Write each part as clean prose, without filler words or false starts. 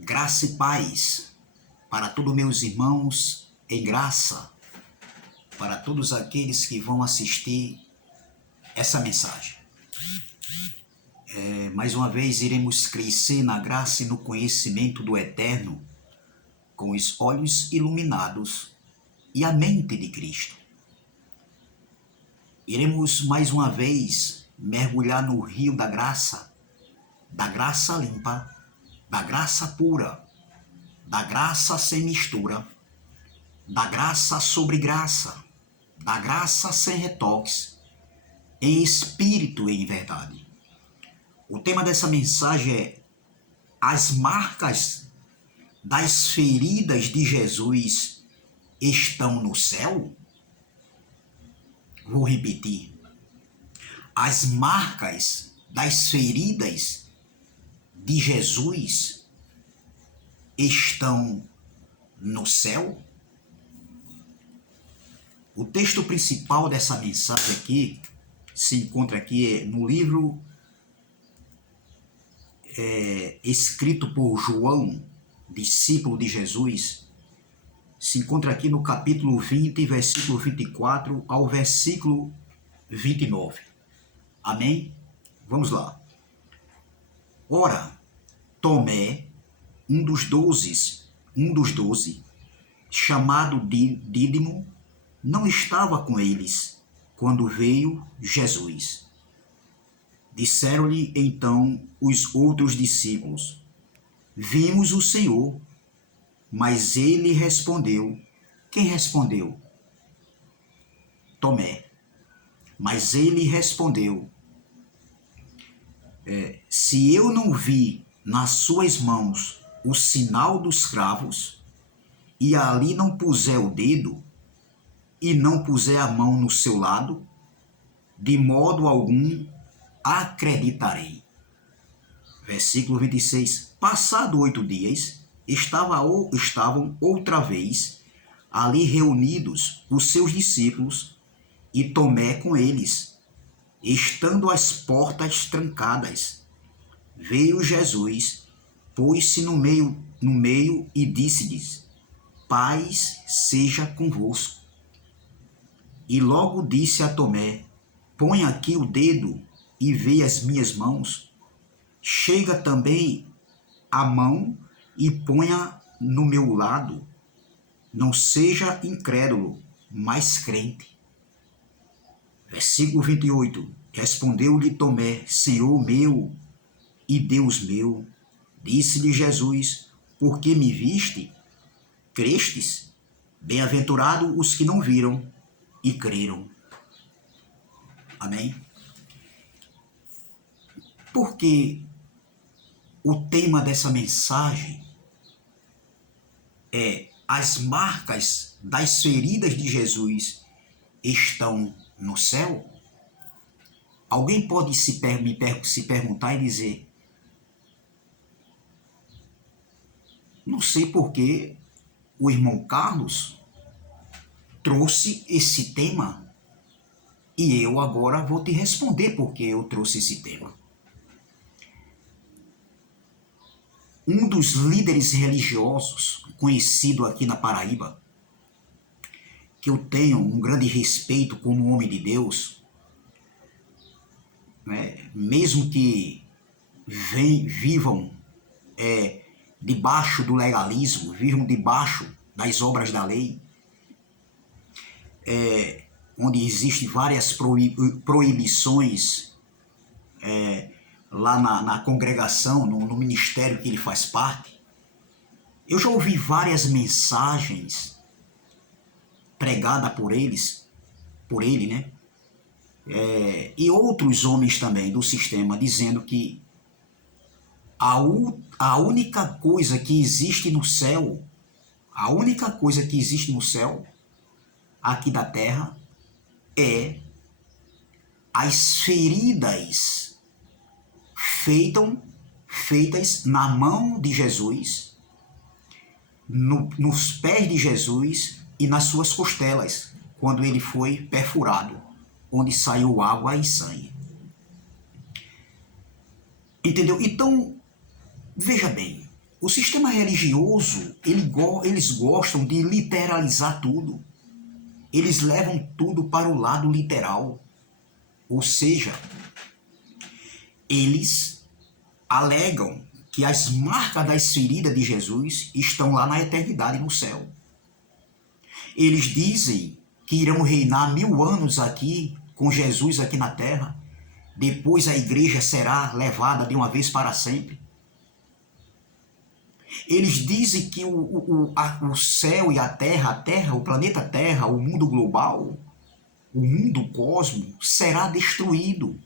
Graça e paz para todos meus irmãos em graça, para todos aqueles que vão assistir essa mensagem. Mais uma vez iremos crescer na graça e no conhecimento do Eterno, com os olhos iluminados e a mente de Cristo. Iremos mais uma vez mergulhar no rio da graça limpa, da graça pura, da graça sem mistura, da graça sobre graça, da graça sem retoques, em espírito e em verdade. O tema dessa mensagem é: as marcas das feridas de Jesus estão no céu? Vou repetir. As marcas das feridas de Jesus estão no céu? O texto principal dessa mensagem aqui se encontra aqui no livro escrito por João, discípulo de Jesus. Se encontra aqui no capítulo 20, versículo 24 ao versículo 29. Amém? Vamos lá. Ora, Tomé, um dos doze, chamado Dídimo, não estava com eles quando veio Jesus. Disseram-lhe então os outros discípulos: vimos o Senhor. Mas ele respondeu. Quem respondeu? Tomé. Mas ele respondeu: se eu não vi nas suas mãos o sinal dos cravos, e ali não puser o dedo, e não puser a mão no seu lado, de modo algum acreditarei. Versículo 26. Passado 8 dias, estavam outra vez ali reunidos os seus discípulos e Tomé com eles. Estando as portas trancadas, veio Jesus, pôs-se no meio e disse-lhes: paz seja convosco. E logo disse a Tomé: põe aqui o dedo e vê as minhas mãos. Chega também a mão e ponha no meu lado. Não seja incrédulo, mas crente. Versículo 28. Respondeu-lhe Tomé: Senhor meu e Deus meu. Disse-lhe Jesus: por que me viste? Crestes? Bem-aventurados os que não viram e creram. Amém? Porque o tema dessa mensagem é: as marcas das feridas de Jesus estão no céu? Alguém pode se perguntar e dizer: não sei por que o irmão Carlos trouxe esse tema, e eu agora vou te responder porque eu trouxe esse tema. Um dos líderes religiosos, conhecido aqui na Paraíba, que eu tenho um grande respeito como homem de Deus, né, mesmo que vivam debaixo do legalismo, vivam debaixo das obras da lei, onde existem várias proibições lá na congregação, no ministério que ele faz parte. Eu já ouvi várias mensagens pregadas por ele, né? E outros homens também do sistema, dizendo que a única coisa que existe no céu, aqui da terra, é as feridas feitas na mão de Jesus, nos pés de Jesus e nas suas costelas, quando ele foi perfurado, onde saiu água e sangue. Entendeu? Então, veja bem, O sistema religioso, eles gostam de literalizar tudo. Eles levam tudo para o lado literal. Ou seja, eles alegam que as marcas das feridas de Jesus estão lá na eternidade, no céu. Eles dizem que irão reinar 1000 anos aqui, com Jesus aqui na terra. Depois a igreja será levada de uma vez para sempre. Eles dizem que o céu e a terra, o planeta Terra, o mundo global, o mundo cosmo, será destruído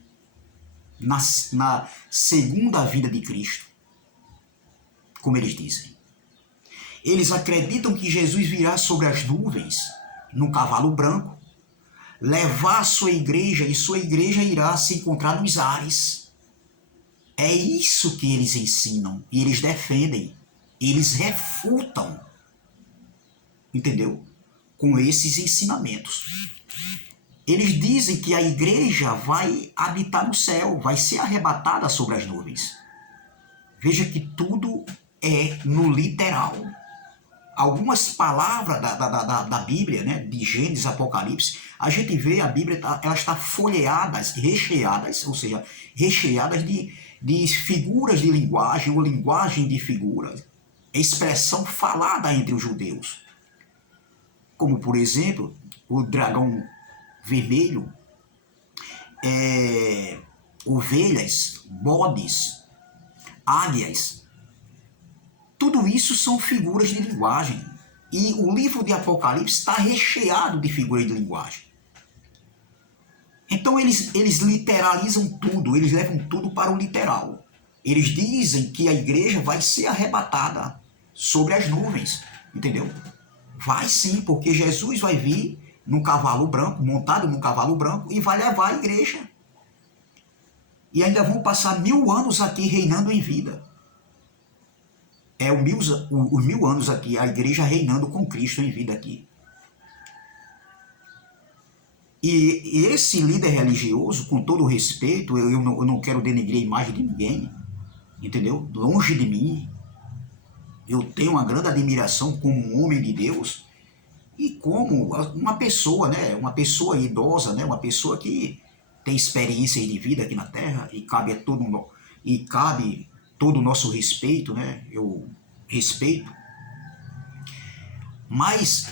na segunda vinda de Cristo, como eles dizem. Eles acreditam que Jesus virá sobre as nuvens, num cavalo branco, levar a sua igreja, e sua igreja irá se encontrar nos ares. É isso que eles ensinam, e eles defendem, eles refutam, entendeu? Com esses ensinamentos. Eles dizem que a igreja vai habitar no céu, vai ser arrebatada sobre as nuvens. Veja que tudo é no literal. Algumas palavras da Bíblia, né, de Gênesis, Apocalipse, a gente vê a Bíblia, ela está folheada, recheadas, ou seja, recheadas de figuras de linguagem, ou linguagem de figuras, expressão falada entre os judeus. Como, por exemplo, o dragão vermelho, ovelhas, bodes, águias. Tudo isso são figuras de linguagem. E o livro de Apocalipse está recheado de figuras de linguagem. Então eles literalizam tudo, eles levam tudo para o literal. Eles dizem que a igreja vai ser arrebatada sobre as nuvens, entendeu? Vai sim, porque Jesus vai vir num cavalo branco, montado num cavalo branco, e vai levar a igreja. E ainda vão passar 1000 anos aqui reinando em vida. Os 1000 anos aqui, a igreja reinando com Cristo em vida aqui. E esse líder religioso, com todo o respeito, eu não quero denegrir a imagem de ninguém, entendeu? Longe de mim. Eu tenho uma grande admiração como um homem de Deus e como uma pessoa, né? Uma pessoa idosa, né? Uma pessoa que tem experiências de vida aqui na Terra e cabe todo o nosso respeito, né? Eu respeito. Mas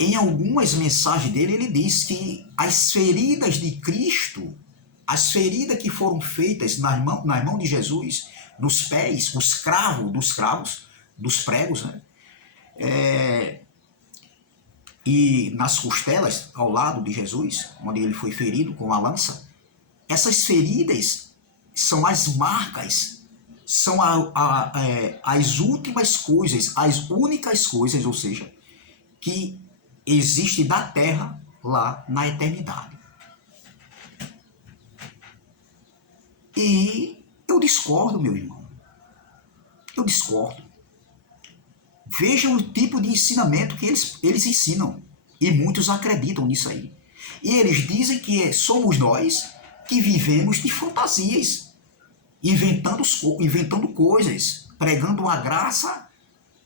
em algumas mensagens dele, ele diz que as feridas de Cristo, as feridas que foram feitas na mão de Jesus, nos pés, os cravos dos pregos, né? E nas costelas, ao lado de Jesus, onde ele foi ferido com a lança, essas feridas são as marcas, são as últimas coisas, as únicas coisas, ou seja, que existe da terra lá na eternidade. E eu discordo, meu irmão. Eu discordo. Vejam o tipo de ensinamento que eles ensinam. E muitos acreditam nisso aí. E eles dizem que somos nós que vivemos de fantasias, inventando coisas, pregando uma graça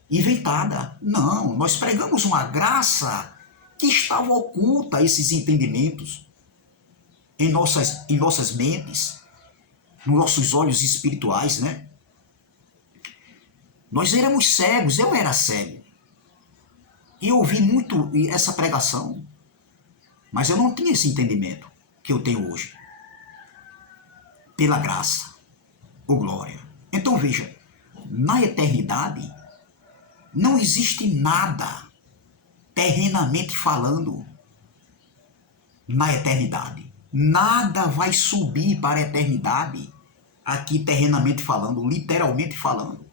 inventada. Não, nós pregamos uma graça que estava oculta a esses entendimentos em nossas mentes, nos nossos olhos espirituais, né? Nós éramos cegos, eu era cego. E eu ouvi muito essa pregação, mas eu não tinha esse entendimento que eu tenho hoje. Pela graça, ou glória. Então veja, na eternidade, não existe nada, terrenamente falando, na eternidade. Nada vai subir para a eternidade, aqui terrenamente falando, literalmente falando.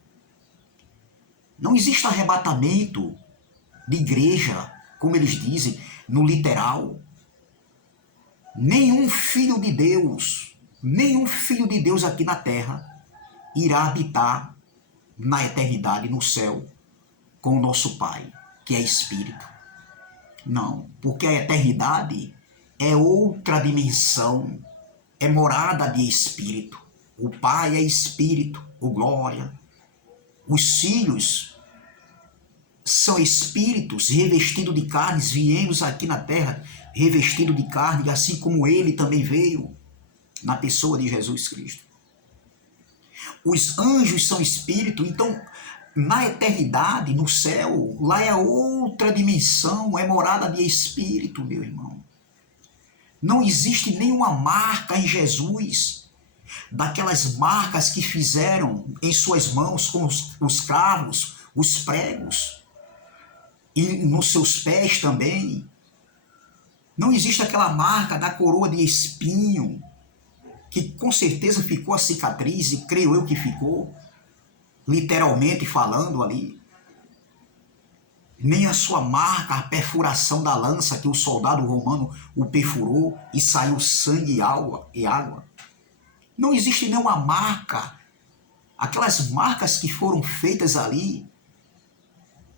Não existe arrebatamento de igreja, como eles dizem, no literal. Nenhum filho de Deus aqui na terra irá habitar na eternidade, no céu, com o nosso Pai, que é Espírito. Não, porque a eternidade é outra dimensão, é morada de Espírito. O Pai é Espírito, o glória. Os filhos são espíritos revestidos de carnes, viemos aqui na terra revestido de carne, assim como ele também veio na pessoa de Jesus Cristo. Os anjos são espíritos, então na eternidade, no céu, lá é outra dimensão, é morada de espírito, meu irmão. Não existe nenhuma marca em Jesus, daquelas marcas que fizeram em suas mãos com os cravos, os pregos, e nos seus pés também. Não existe aquela marca da coroa de espinho, que com certeza ficou a cicatriz, e creio eu que ficou, literalmente falando ali. Nem a sua marca, a perfuração da lança que o soldado romano o perfurou e saiu sangue e água. Não existe nenhuma marca, aquelas marcas que foram feitas ali,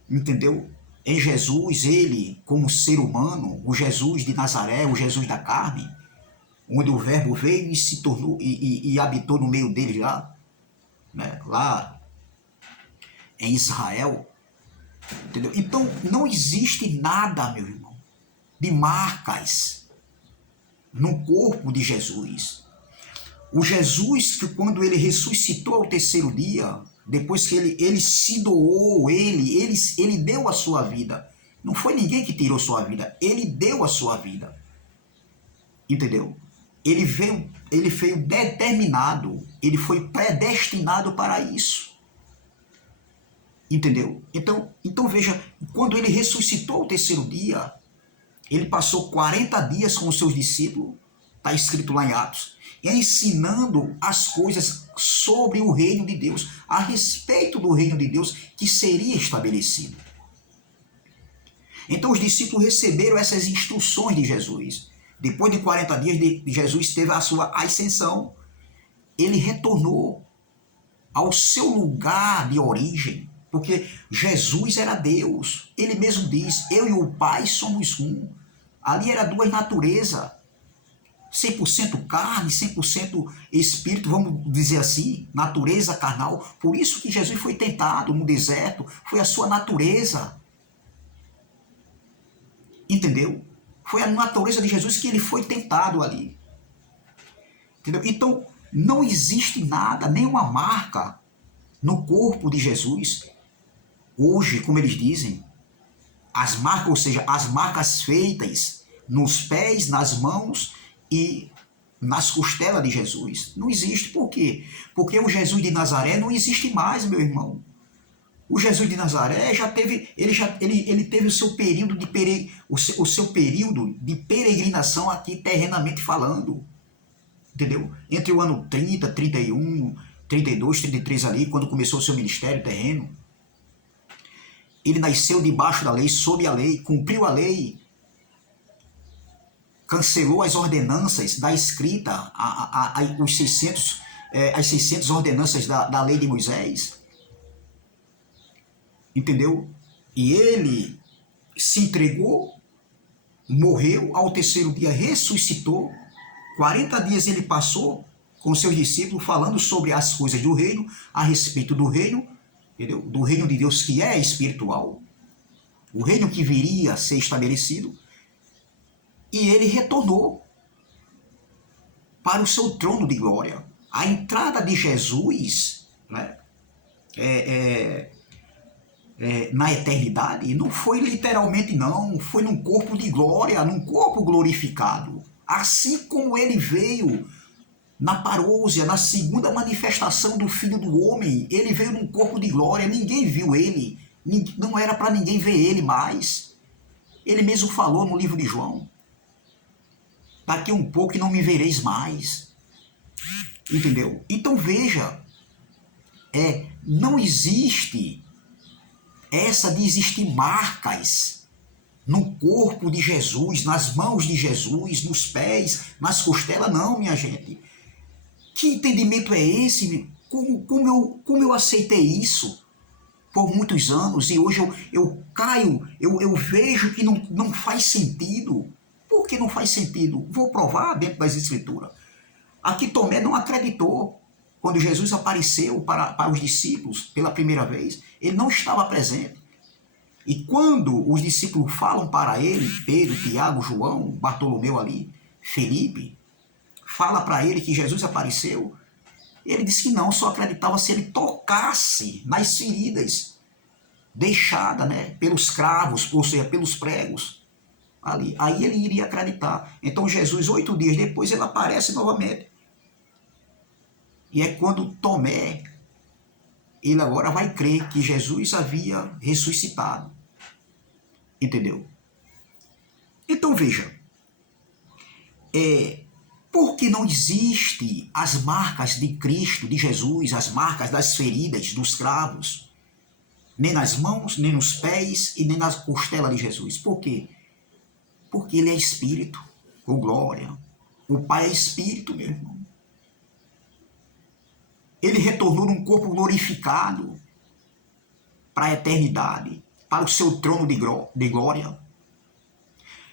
entendeu? Em Jesus, ele como ser humano, o Jesus de Nazaré, o Jesus da carne, onde o verbo veio e se tornou e habitou no meio deles lá, né? Lá em Israel, entendeu? Então não existe nada, meu irmão, de marcas no corpo de Jesus. O Jesus que quando ele ressuscitou ao terceiro dia, depois que ele se doou, ele deu a sua vida. Não foi ninguém que tirou sua vida, ele deu a sua vida. Entendeu? Ele veio determinado, ele foi predestinado para isso. Entendeu? Então veja, quando ele ressuscitou ao terceiro dia, ele passou 40 dias com os seus discípulos, está escrito lá em Atos, ensinando as coisas sobre o reino de Deus, a respeito do reino de Deus que seria estabelecido. Então os discípulos receberam essas instruções de Jesus. Depois de 40 dias, Jesus teve a sua ascensão. Ele retornou ao seu lugar de origem, porque Jesus era Deus. Ele mesmo diz, eu e o Pai somos um. Ali era duas naturezas, 100% carne, 100% espírito, vamos dizer assim, natureza carnal. Por isso que Jesus foi tentado no deserto, foi a sua natureza. Entendeu? Foi a natureza de Jesus que ele foi tentado ali. Entendeu? Então, não existe nada, nenhuma marca no corpo de Jesus. Hoje, como eles dizem, as marcas, ou seja, as marcas feitas nos pés, nas mãos e nas costelas de Jesus. Não existe. Por quê? Porque o Jesus de Nazaré não existe mais, meu irmão. O Jesus de Nazaré já teve, ele teve o seu período o seu período de peregrinação aqui terrenamente falando. Entendeu? Entre o ano 30, 31, 32, 33 ali, quando começou o seu ministério terreno. Ele nasceu debaixo da lei, sob a lei, cumpriu a lei, cancelou as ordenanças da escrita, as 600 ordenanças da lei de Moisés. Entendeu? E ele se entregou, morreu, ao terceiro dia ressuscitou, 40 dias ele passou com seus discípulos falando sobre as coisas do reino, a respeito do reino, entendeu? Do reino de Deus que é espiritual, o reino que viria a ser estabelecido, e ele retornou para o seu trono de glória. A entrada de Jesus, né, na eternidade não foi literalmente não, foi num corpo de glória, num corpo glorificado. Assim como ele veio na parousia, na segunda manifestação do Filho do Homem, ele veio num corpo de glória, ninguém viu ele, não era para ninguém ver ele mais. Ele mesmo falou no livro de João, daqui um pouco não me vereis mais. Entendeu? Então veja, não existe essa de existir marcas no corpo de Jesus, nas mãos de Jesus, nos pés, nas costelas, não, minha gente. Que entendimento é esse? Como eu aceitei isso por muitos anos e hoje eu caio, eu vejo que não faz sentido. Por que não faz sentido? Vou provar dentro das Escrituras. Aqui Tomé não acreditou. quando Jesus apareceu para os discípulos pela primeira vez, ele não estava presente. E quando os discípulos falam para ele, Pedro, Tiago, João, Bartolomeu ali, Felipe, fala para ele que Jesus apareceu, ele disse que não, só acreditava se ele tocasse nas feridas deixadas, né, pelos cravos, ou seja, pelos pregos ali. Aí ele iria acreditar. Então Jesus, 8 dias depois, ele aparece novamente. E é quando Tomé, ele agora vai crer que Jesus havia ressuscitado. Entendeu? Então veja, porque não existe as marcas de Cristo, de Jesus, as marcas das feridas, dos cravos, nem nas mãos, nem nos pés e nem nas costelas de Jesus. Por quê? Porque ele é Espírito, ou glória. O Pai é Espírito, meu irmão. Ele retornou num corpo glorificado para a eternidade, para o seu trono de glória.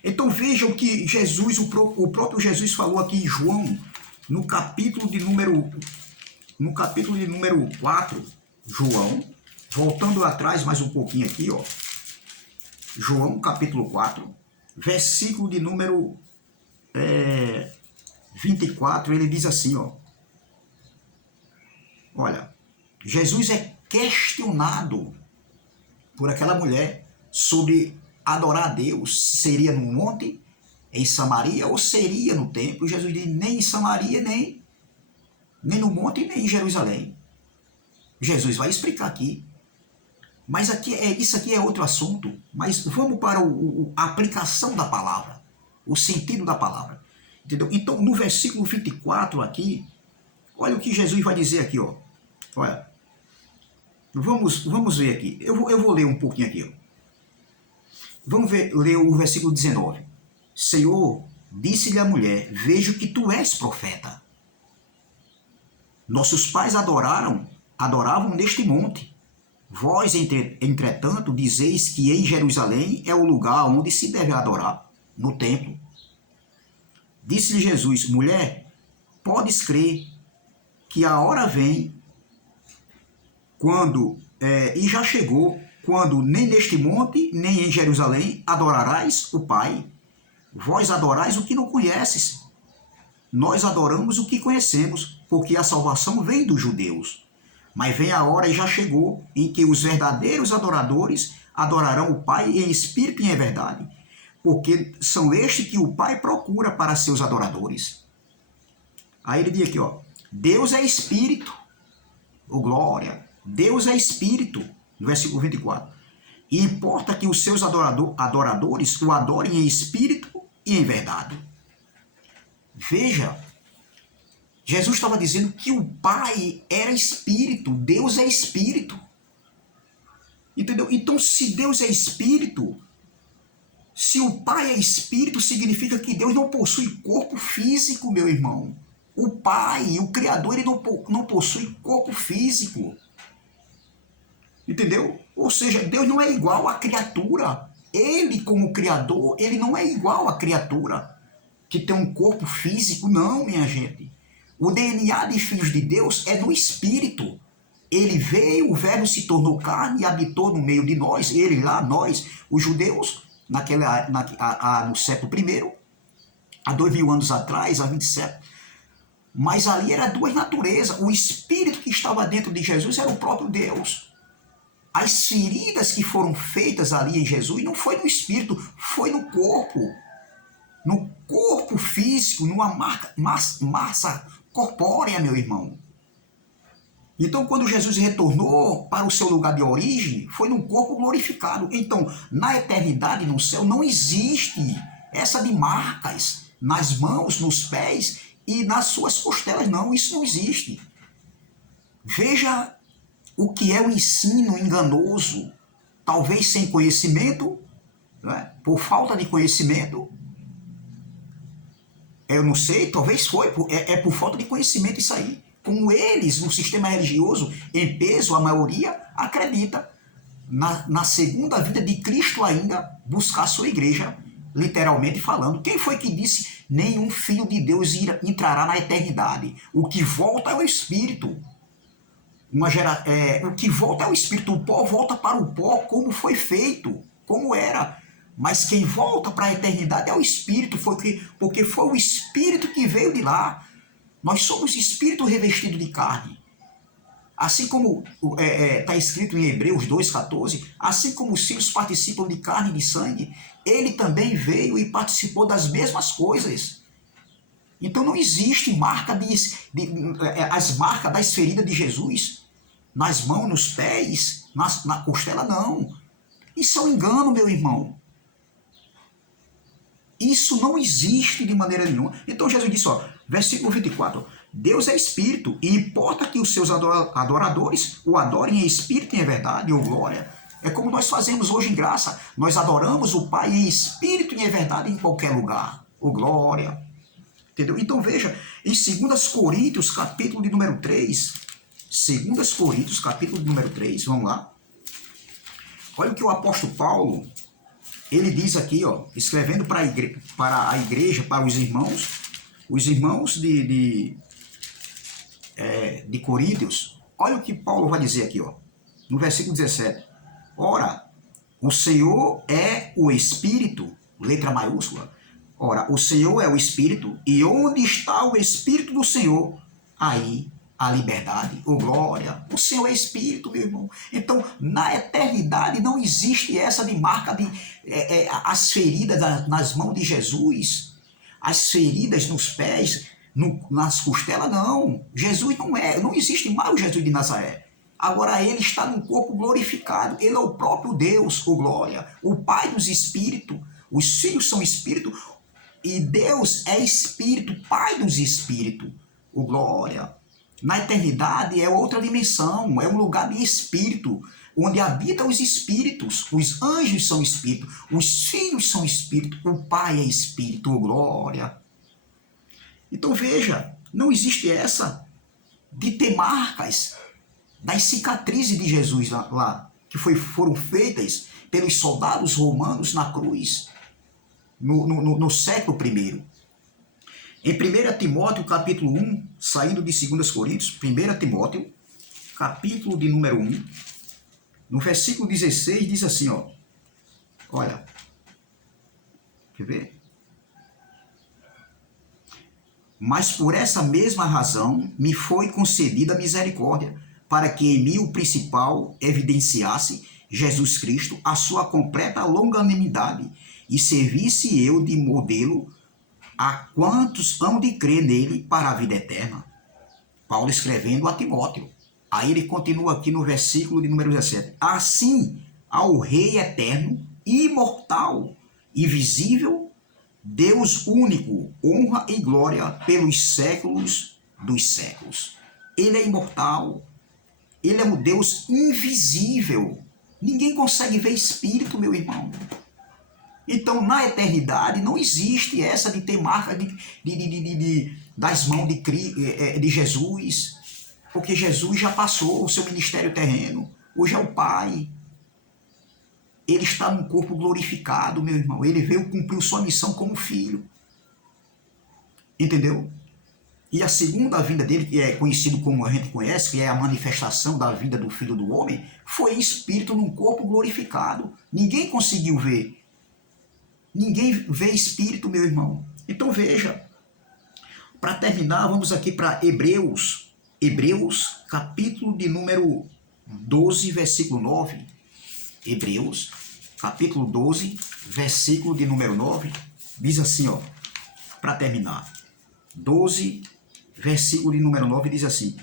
Então vejam que Jesus, o próprio Jesus falou aqui em João, no capítulo de número 4, João, voltando atrás mais um pouquinho aqui, ó. João, capítulo 4, versículo de número 24, ele diz assim, ó. Olha, Jesus é questionado por aquela mulher sobre adorar a Deus, seria no monte, em Samaria, ou seria no templo. Jesus diz, nem em Samaria, nem no monte, nem em Jerusalém. Jesus vai explicar aqui. Mas isso aqui é outro assunto. Mas vamos para a aplicação da palavra, o sentido da palavra. Entendeu? Então, no versículo 24 aqui, olha o que Jesus vai dizer aqui, ó. Olha, vamos ver aqui. Eu vou ler um pouquinho aqui, ó. Vamos ler o versículo 19. Senhor, disse-lhe a mulher, vejo que tu és profeta. Nossos pais adoravam neste monte. Vós, entretanto, dizeis que em Jerusalém é o lugar onde se deve adorar, no templo. Disse-lhe Jesus, mulher, podes crer que a hora vem, e já chegou, quando nem neste monte, nem em Jerusalém adorarás o Pai. Vós adorais o que não conheces. Nós adoramos o que conhecemos, porque a salvação vem dos judeus. Mas vem a hora e já chegou, em que os verdadeiros adoradores adorarão o Pai em espírito e em verdade, porque são estes que o Pai procura para seus adoradores. Aí ele diz aqui, ó, Deus é espírito, ô glória, Deus é espírito, no versículo 24. E importa que os seus adoradores o adorem em espírito e em verdade. Veja, Jesus estava dizendo que o Pai era espírito, Deus é espírito. Entendeu? Então, se Deus é espírito, se o Pai é espírito, significa que Deus não possui corpo físico, meu irmão. O Pai, o Criador, ele não possui corpo físico. Entendeu? Ou seja, Deus não é igual à criatura. Ele, como Criador, ele não é igual à criatura que tem um corpo físico, não, minha gente. O DNA de filhos de Deus é no Espírito. Ele veio, o Verbo se tornou carne e habitou no meio de nós. Ele lá, nós, os judeus, no século I, há 2000 anos atrás, há 27. Mas ali era duas naturezas. O Espírito que estava dentro de Jesus era o próprio Deus. As feridas que foram feitas ali em Jesus não foi no Espírito, foi no corpo. No corpo físico, numa massa corpórea, meu irmão. Então, quando Jesus retornou para o seu lugar de origem, foi num corpo glorificado. Então, na eternidade, no céu, não existe essa de marcas nas mãos, nos pés e nas suas costelas. Não, isso não existe. Veja o que é o ensino enganoso, talvez sem conhecimento, né? Por falta de conhecimento. Eu não sei, talvez foi, por falta de conhecimento isso aí. Como eles, no sistema religioso, em peso, a maioria acredita na segunda vida de Cristo ainda buscar a sua igreja literalmente falando. Quem foi que disse nenhum filho de Deus entrará na eternidade? O que volta é o Espírito. O que volta é o Espírito. O pó volta para o pó como foi feito, como era. Mas quem volta para a eternidade é o Espírito, porque foi o Espírito que veio de lá. Nós somos Espírito revestido de carne. Assim como está escrito em Hebreus 2,14, assim como os filhos participam de carne e de sangue, ele também veio e participou das mesmas coisas. Então não existe marca as marcas das feridas de Jesus nas mãos, nos pés, na costela, não. Isso é um engano, meu irmão. Isso não existe de maneira nenhuma. Então Jesus disse, versículo 24, Deus é Espírito, e importa que os seus adoradores o adorem em Espírito e em verdade, ou glória. É como nós fazemos hoje em graça. Nós adoramos o Pai em Espírito e em verdade em qualquer lugar, ou glória. Entendeu? Então veja, em 2 Coríntios, capítulo de número 3, 2 Coríntios, capítulo de número 3, vamos lá. Olha o que o apóstolo Paulo, ele diz aqui, escrevendo para a igreja, para os irmãos de Coríntios. Olha o que Paulo vai dizer aqui, no versículo 17. Ora, o Senhor é o Espírito, letra maiúscula. Ora, o Senhor é o Espírito, e onde está o Espírito do Senhor, aí a liberdade, ou glória. O Senhor é Espírito, meu irmão. Então, na eternidade não existe essa de marca de as feridas nas mãos de Jesus, as feridas nos pés, nas costelas, não. Jesus não existe mais o Jesus de Nazaré. Agora ele está num corpo glorificado. Ele é o próprio Deus, o glória, o Pai dos Espíritos. Os filhos são Espírito e Deus é Espírito, Pai dos Espíritos, o glória. Na eternidade é outra dimensão, é um lugar de Espírito, onde habitam os Espíritos. Os anjos são Espírito, os filhos são Espírito, o Pai é Espírito, o glória. Então veja, não existe essa de ter marcas das cicatrizes de Jesus lá que foram feitas pelos soldados romanos na cruz, no século I. Em 1 Timóteo, capítulo 1, saindo de 2 Coríntios, 1 Timóteo, capítulo de número 1, no versículo 16, diz assim, olha, quer ver? Mas por essa mesma razão me foi concedida a misericórdia, para que em mim o principal evidenciasse Jesus Cristo, a sua completa longanimidade, e servisse eu de modelo a quantos hão de crer nele para a vida eterna. Paulo escrevendo a Timóteo. Aí ele continua aqui no versículo de número 17. Assim, ao Rei eterno, imortal, invisível, Deus único, honra e glória pelos séculos dos séculos. Ele é imortal. Ele é um Deus invisível. Ninguém consegue ver espírito, meu irmão. Então, na eternidade, não existe essa de ter marca das mãos de Jesus, porque Jesus já passou o seu ministério terreno. Hoje é o Pai. Ele está num corpo glorificado, meu irmão. Ele veio cumprir sua missão como filho. Entendeu? E a segunda vinda dele, que é conhecido como a gente conhece, que é a manifestação da vinda do Filho do Homem, foi em espírito num corpo glorificado. Ninguém conseguiu ver. Ninguém vê espírito, meu irmão. Então veja, para terminar, vamos aqui para Hebreus. Hebreus, capítulo de número 12, versículo 9. Hebreus, capítulo 12, versículo de número 9. Diz assim, para terminar. 12, versículo de número 9, diz assim.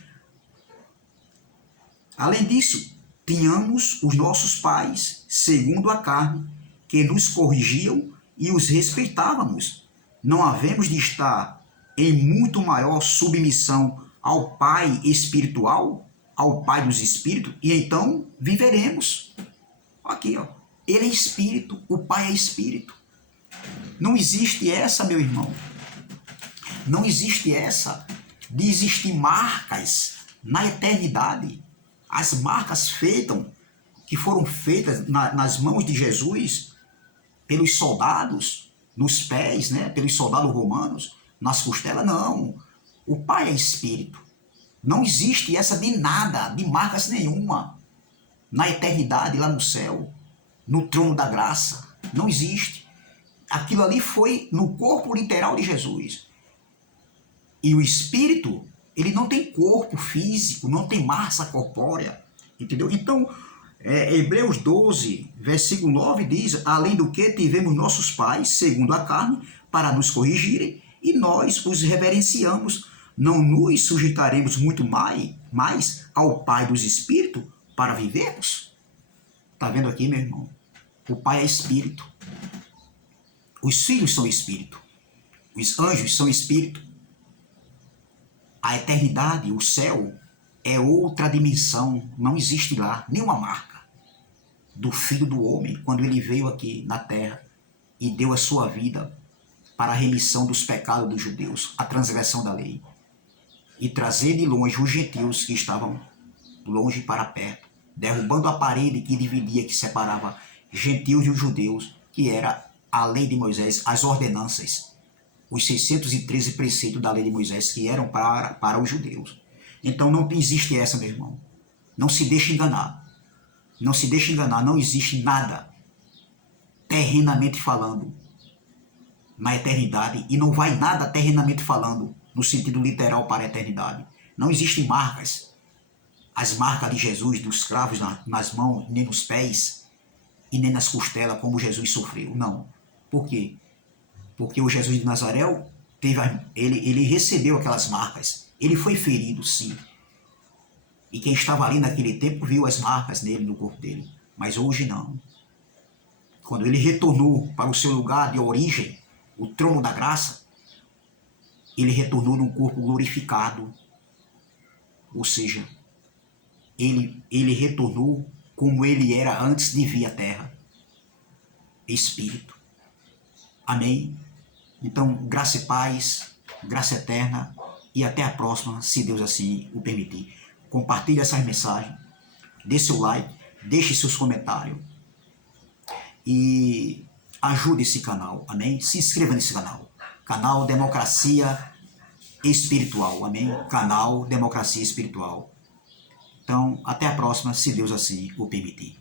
Além disso, tínhamos os nossos pais, segundo a carne, que nos corrigiam e os respeitávamos. Não havemos de estar em muito maior submissão ao Pai espiritual, ao Pai dos Espíritos, e então viveremos. Aqui, Ele é Espírito, o Pai é Espírito. Não existe essa, meu irmão. Não existe essa de existir marcas na eternidade. As marcas que foram feitas nas mãos de Jesus, pelos soldados, nos pés, né, pelos soldados romanos, nas costelas, não. O Pai é espírito. Não existe essa de nada, de marcas nenhuma. Na eternidade, lá no céu, no trono da graça, não existe. Aquilo ali foi no corpo literal de Jesus. E o espírito, ele não tem corpo físico, não tem massa corpórea, entendeu? Então, Hebreus 12, versículo 9 diz: além do que tivemos nossos pais, segundo a carne, para nos corrigirem, e nós os reverenciamos, não nos sujeitaremos muito mais ao Pai dos Espíritos para vivermos? Está vendo aqui, meu irmão? O Pai é Espírito. Os filhos são Espírito. Os anjos são Espírito. A eternidade, o céu, é outra dimensão. Não existe lá nenhuma marca do Filho do Homem quando ele veio aqui na terra e deu a sua vida para a remissão dos pecados dos judeus, a transgressão da lei, e trazer de longe os gentios que estavam longe para perto, derrubando a parede que dividia, que separava gentios e os judeus, que era a lei de Moisés, as ordenanças, os 613 preceitos da lei de Moisés, que eram para os judeus. Então não existe essa, meu irmão. Não se deixe enganar. Não se deixe enganar, não existe nada, terrenamente falando, na eternidade, e não vai nada terrenamente falando, no sentido literal para a eternidade. Não existem marcas. As marcas de Jesus, dos cravos nas mãos, nem nos pés, e nem nas costelas, como Jesus sofreu. Não. Por quê? Porque o Jesus de Nazaré, ele recebeu aquelas marcas. Ele foi ferido, sim. E quem estava ali naquele tempo viu as marcas nele, no corpo dele. Mas hoje não. Quando ele retornou para o seu lugar de origem, o trono da graça, ele retornou num corpo glorificado. Ou seja, ele retornou como ele era antes de vir à terra. Espírito. Amém? Então, graça e paz, graça eterna, e até a próxima, se Deus assim o permitir. Compartilhe essas mensagens, dê seu like, deixe seus comentários e ajude esse canal, amém? Se inscreva nesse canal, canal Democracia Espiritual, amém? Canal Democracia Espiritual. Então, até a próxima, se Deus assim o permitir.